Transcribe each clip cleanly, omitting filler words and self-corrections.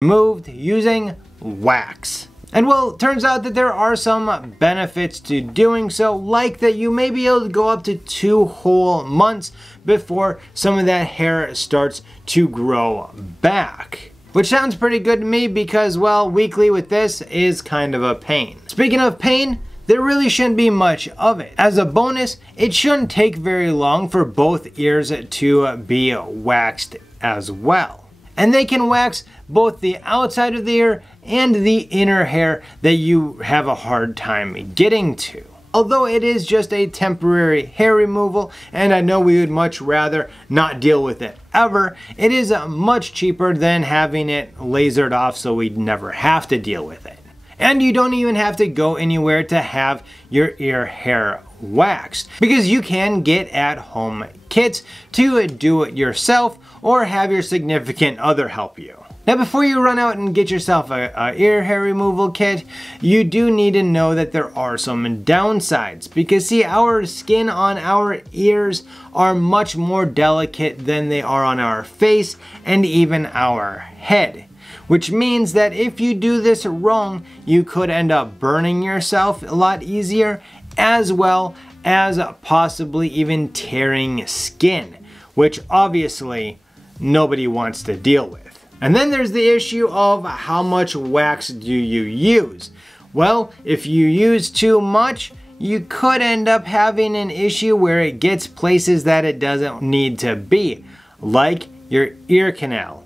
removed using wax. And well, it turns out that there are some benefits to doing so, like that you may be able to go up to 2 whole months before some of that hair starts to grow back. Which sounds pretty good to me because, well, weekly with this is kind of a pain. Speaking of pain, there really shouldn't be much of it. As a bonus, it shouldn't take very long for both ears to be waxed as well. And they can wax both the outside of the ear and the inner hair that you have a hard time getting to. Although it is just a temporary hair removal, and I know we would much rather not deal with it ever, it is much cheaper than having it lasered off so we'd never have to deal with it. And you don't even have to go anywhere to have your ear hair waxed, because you can get at-home kits to do it yourself or have your significant other help you. Now before you run out and get yourself a ear hair removal kit, you do need to know that there are some downsides, because see, our skin on our ears are much more delicate than they are on our face and even our head. Which means that if you do this wrong, you could end up burning yourself a lot easier, as well as possibly even tearing skin, which obviously nobody wants to deal with. And then there's the issue of how much wax do you use? Well, if you use too much, you could end up having an issue where it gets places that it doesn't need to be, like your ear canal.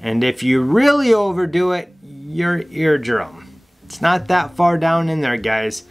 And if you really overdo it, your eardrum. It's not that far down in there, guys.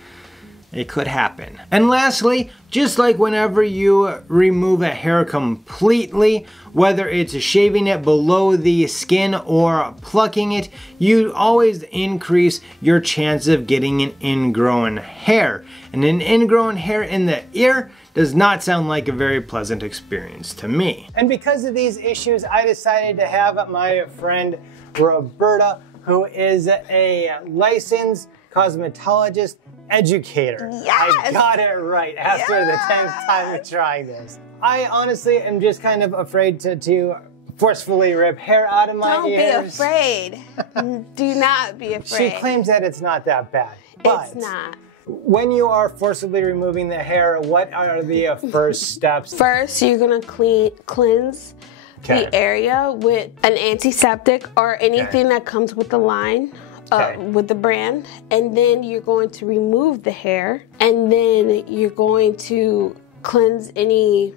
It could happen. And lastly, just like whenever you remove a hair completely, whether it's shaving it below the skin or plucking it, you always increase your chance of getting an ingrown hair. And an ingrown hair in the ear does not sound like a very pleasant experience to me. And because of these issues, I decided to have my friend Roberta, who is a licensed cosmetologist educator. Yes! I got it right after the 10th time of trying this. I honestly am just kind of afraid to forcefully rip hair out of my ears. Don't be afraid. Do not be afraid. She claims that it's not that bad. But it's not. when you are forcibly removing the hair, what are the first steps? First, you're gonna cleanse the area with an antiseptic or anything that comes with the line. With the brand, and then you're going to remove the hair, and then you're going to cleanse any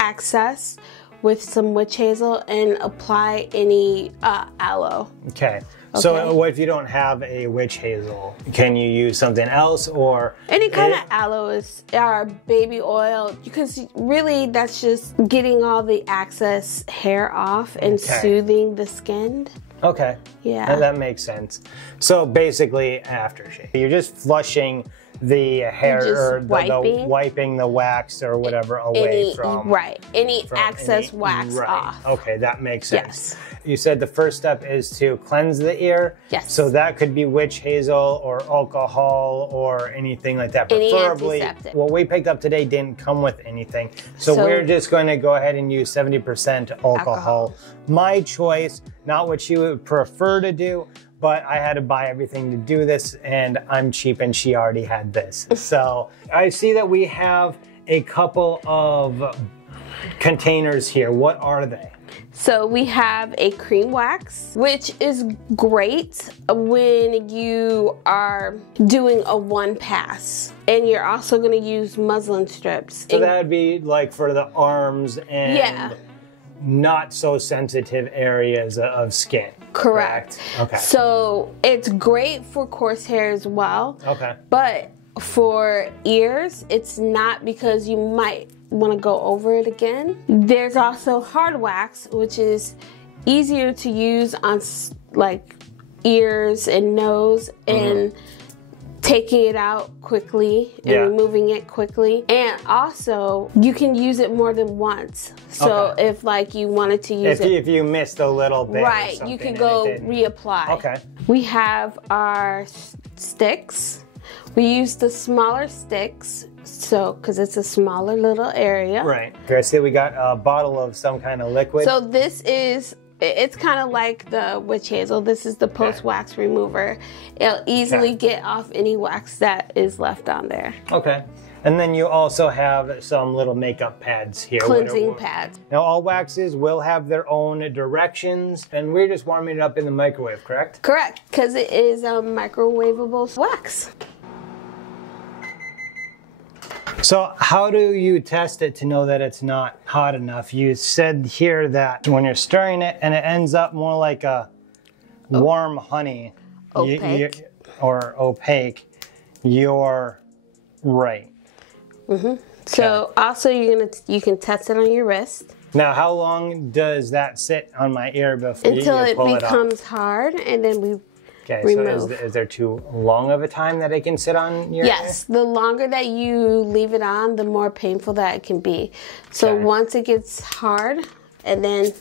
excess with some witch hazel and apply any aloe. Okay. So what if you don't have a witch hazel? Can you use something else, or any kind of aloe is or baby oil? Because really, that's just getting all the excess hair off and soothing the skin. Okay. Yeah. That makes sense. So basically, aftershave. You're just flushing the hair, or wiping the wax or whatever away from any excess wax off. Okay, that makes sense. Yes. You said the first step is to cleanse the ear. Yes. So that could be witch hazel or alcohol or anything like that. Preferably, antiseptic. What we picked up today didn't come with anything. So we're just going to go ahead and use 70% alcohol. My choice, not what you would prefer to do, but I had to buy everything to do this, and I'm cheap and she already had this. So I see that we have a couple of containers here. What are they? So we have a cream wax, which is great when you are doing a one pass. And you're also gonna use muslin strips. So that would be like for the arms and not so sensitive areas of skin. Correct. Okay. So it's great for coarse hair as well. Okay. But for ears, it's not, because you might want to go over it again. There's also hard wax, which is easier to use on like ears and nose, and taking it out quickly and removing it quickly. And also, you can use it more than once. So if like you wanted to use if you missed a little bit, you can go reapply. Okay. We have our sticks. We use the smaller sticks, so because it's a smaller little area. Right. Okay, I see we got a bottle of some kind of liquid. So this is It's kind of like the witch hazel. This is the post-wax remover. It'll easily get off any wax that is left on there. Okay. And then you also have some little makeup pads here. Cleansing pads. Now all waxes will have their own directions, and we're just warming it up in the microwave, correct? Correct, because it is a microwavable wax. So how do you test it to know that it's not hot enough? You said here that when you're stirring it and it ends up more like a warm honey or opaque, you're right. So also you can test it on your wrist. Now how long does that sit on my ear before until you it pull becomes hard, and then we remove. So is there too long of a time that it can sit on your ear? The longer that you leave it on, the more painful that it can be. So once it gets hard, and then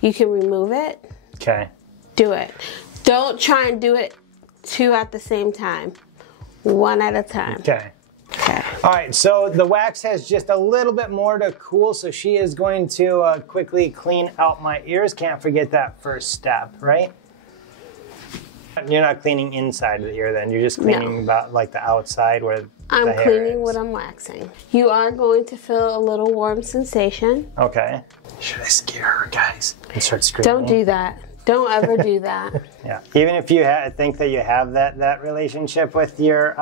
you can remove it. Do it. Don't try and do it 2 at the same time. 1 at a time. All right, so the wax has just a little bit more to cool, so she is going to quickly clean out my ears. Can't forget that first step, right? You're not cleaning inside the ear then, you're just cleaning about like the outside where I'm the hair cleaning is. what I'm waxing. You are going to feel a little warm sensation. Okay. Should I scare her, guys? And start screaming? Don't do that. Don't ever do that. Yeah. Even if you think that you have that relationship with your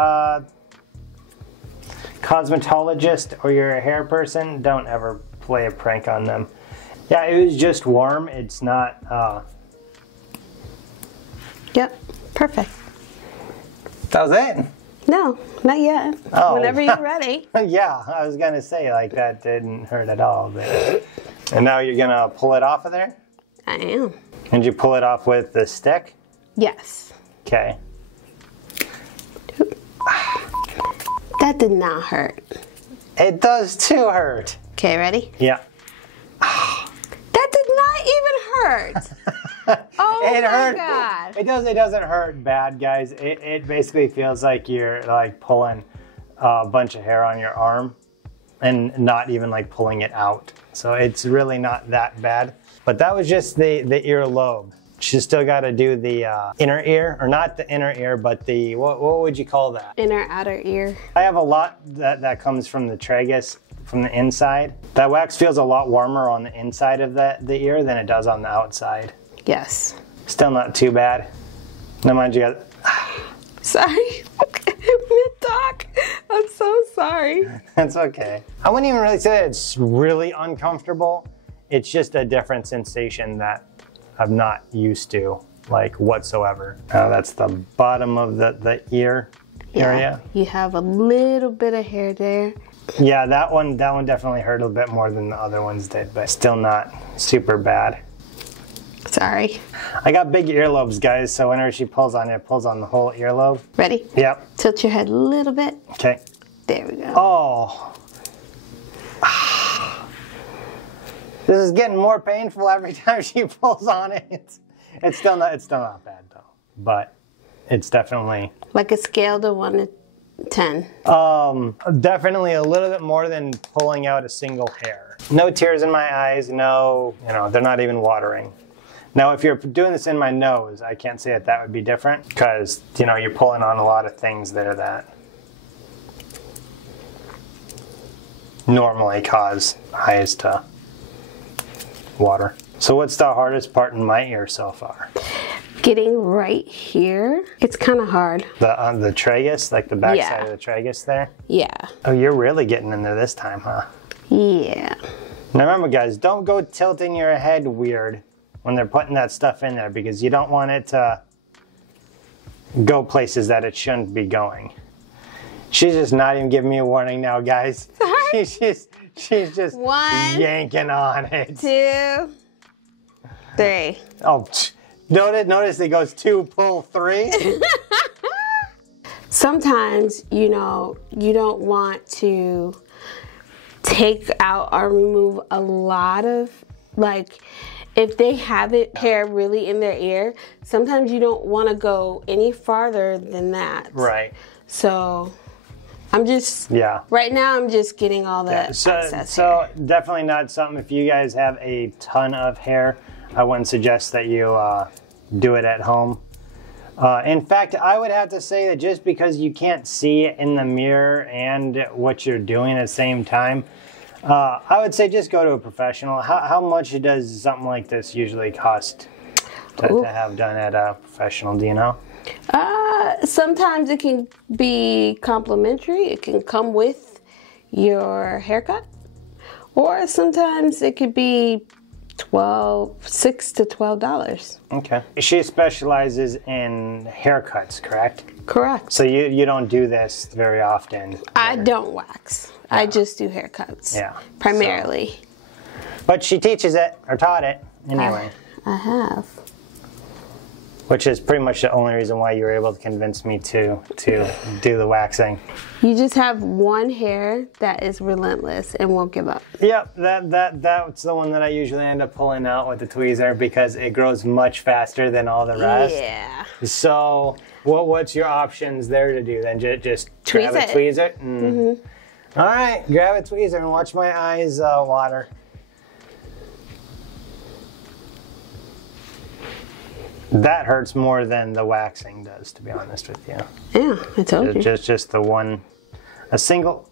cosmetologist or your hair person, don't ever play a prank on them. Yeah, it was just warm. It's not... Yep, perfect. That was it? No, not yet. Oh. Whenever you're ready. Yeah, I was going to say, like, that didn't hurt at all. But... And now you're going to pull it off of there? I am. And you pull it off with the stick? Yes. Okay. That did not hurt. It does too hurt. Okay, ready? Yeah. That did not even hurt. Oh it my hurt. God. It doesn't hurt bad, guys. It basically feels like you're like pulling a bunch of hair on your arm and not even like pulling it out. So it's really not that bad. But that was just the earlobe. She's still got to do the inner ear, or not the inner ear, but the, what would you call that? Inner outer ear. I have a lot that comes from the tragus, from the inside. That wax feels a lot warmer on the inside of the ear than it does on the outside. Yes. Still not too bad. Now mind you, sorry. Mid-talk. I'm so sorry. That's okay. I wouldn't even really say that it's really uncomfortable. It's just a different sensation that I'm not used to, like, whatsoever. That's the bottom of the ear area. You have a little bit of hair there. Yeah, that one definitely hurt a bit more than the other ones did, but still not super bad. Sorry. I got big earlobes, guys, so whenever she pulls on it pulls on the whole earlobe. Ready? Yep. Tilt your head a little bit. Okay. There we go. Oh. This is getting more painful every time she pulls on it. It's still not bad though, but it's definitely like a scale to 1 to 10. Definitely a little bit more than pulling out a single hair. No tears in my eyes. No, they're not even watering. Now, if you're doing this in my nose, I can't say that would be different because you're pulling on a lot of things there that normally cause eyes to water. So what's the hardest part in my ear so far? Getting right here. It's kind of hard. The tragus, like the back side of the tragus there? Yeah. Oh, you're really getting in there this time, huh? Yeah. Now remember, guys, don't go tilting your head weird when they're putting that stuff in there because you don't want it to go places that it shouldn't be going. She's just not even giving me a warning now, guys. Sorry. She's just 1, yanking on it. 2, 3. Oh, notice it goes 2, pull 3. Sometimes, you don't want to take out or remove a lot of, like, if they have hair really in their ear, sometimes you don't want to go any farther than that. Right. So I'm just, right now I'm just getting all the excess So hair. definitely not something if you guys have a ton of hair. I wouldn't suggest that you do it at home. In fact, I would have to say that just because you can't see in the mirror and what you're doing at the same time, I would say just go to a professional. How much does something like this usually cost to have done at a professional? Do you know? Sometimes it can be complimentary. It can come with your haircut. Or sometimes it could be $6 to $12. Okay. She specializes in haircuts, correct? Correct. So you don't do this very often? I don't wax. Yeah. I just do haircuts. Yeah. Primarily. So, but she teaches it, or taught it, anyway. I have. Which is pretty much the only reason why you were able to convince me to do the waxing. You just have one hair that is relentless and won't give up. Yep, that's the one that I usually end up pulling out with the tweezer because it grows much faster than all the rest. Yeah. So what's your options there to do then? Just grab a tweezer? Mm-hmm. All right, grab a tweezer and watch my eyes water. That hurts more than the waxing does, to be honest with you. Yeah, I told you. Just the one, a single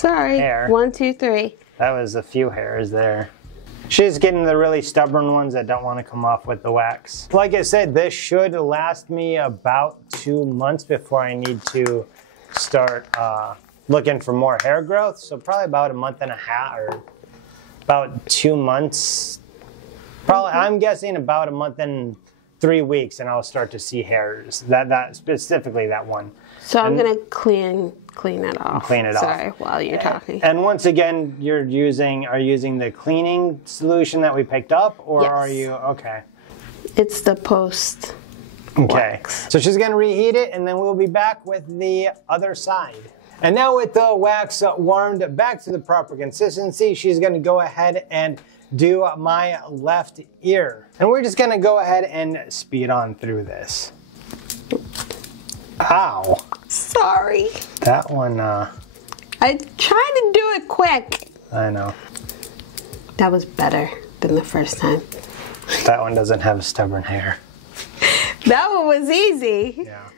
hair. 1, 2, 3. That was a few hairs there. She's getting the really stubborn ones that don't want to come off with the wax. Like I said, this should last me about 2 months before I need to start looking for more hair growth. So probably about a month and a half, or about 2 months. Probably, I'm guessing about a month and 3 weeks, and I'll start to see hairs. That specifically that one. So I'm gonna clean it off. Clean it off. Sorry, while you're talking. And once again, are you using the cleaning solution that we picked up, or are you okay? It's the post. Okay. Wax. So she's gonna reheat it, and then we'll be back with the other side. And now with the wax warmed back to the proper consistency, she's gonna go ahead and do my left ear. And we're just gonna go ahead and speed on through this. Ow. Sorry. That one, I tried to do it quick. I know. That was better than the first time. That one doesn't have stubborn hair. That one was easy. Yeah.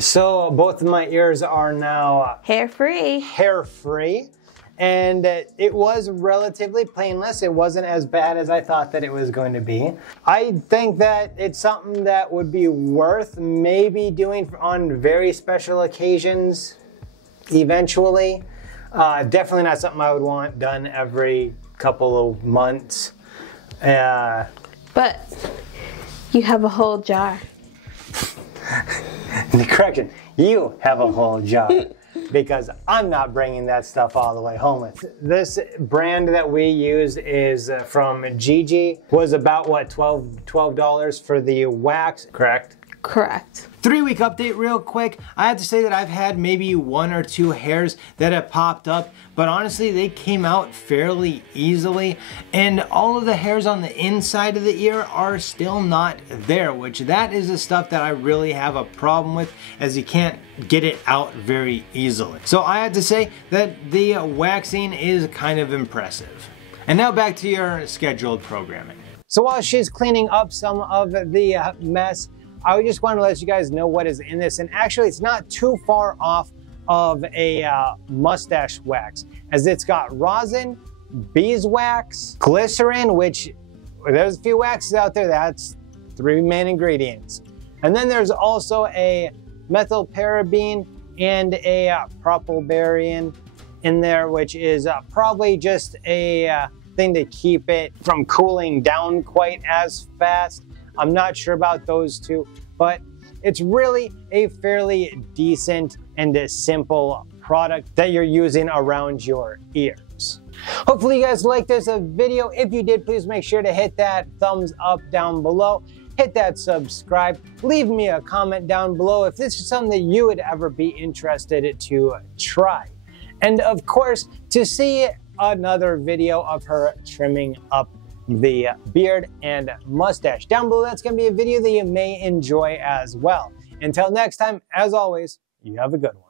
So both of my ears are now hair-free. Hair-free. And it was relatively painless. It wasn't as bad as I thought that it was going to be. I think that it's something that would be worth maybe doing on very special occasions eventually. Definitely not something I would want done every couple of months. But you have a whole jar. Correction, you have a whole jar. Because I'm not bringing that stuff all the way home with. This brand that we use is from Gigi. Was about what, $12 for the wax, correct? Correct. 3-week update real quick. I have to say that I've had maybe 1 or 2 hairs that have popped up, but honestly they came out fairly easily, and all of the hairs on the inside of the ear are still not there, which that is the stuff that I really have a problem with, as you can't get it out very easily. So I have to say that the waxing is kind of impressive. And now back to your scheduled programming. So while she's cleaning up some of the mess, I just want to let you guys know what is in this. And actually, it's not too far off of a mustache wax, as it's got rosin, beeswax, glycerin, which there's a few waxes out there. That's 3 main ingredients. And then there's also a methylparaben and a propylbarian in there, which is probably just a thing to keep it from cooling down quite as fast. I'm not sure about those two, but it's really a fairly decent and a simple product that you're using around your ears. Hopefully you guys liked this video. If you did, please make sure to hit that thumbs up down below. Hit that subscribe. Leave me a comment down below if this is something that you would ever be interested to try. And of course, to see another video of her trimming up the beard and mustache down below, that's going to be a video that you may enjoy as well. Until next time, as always, you have a good one.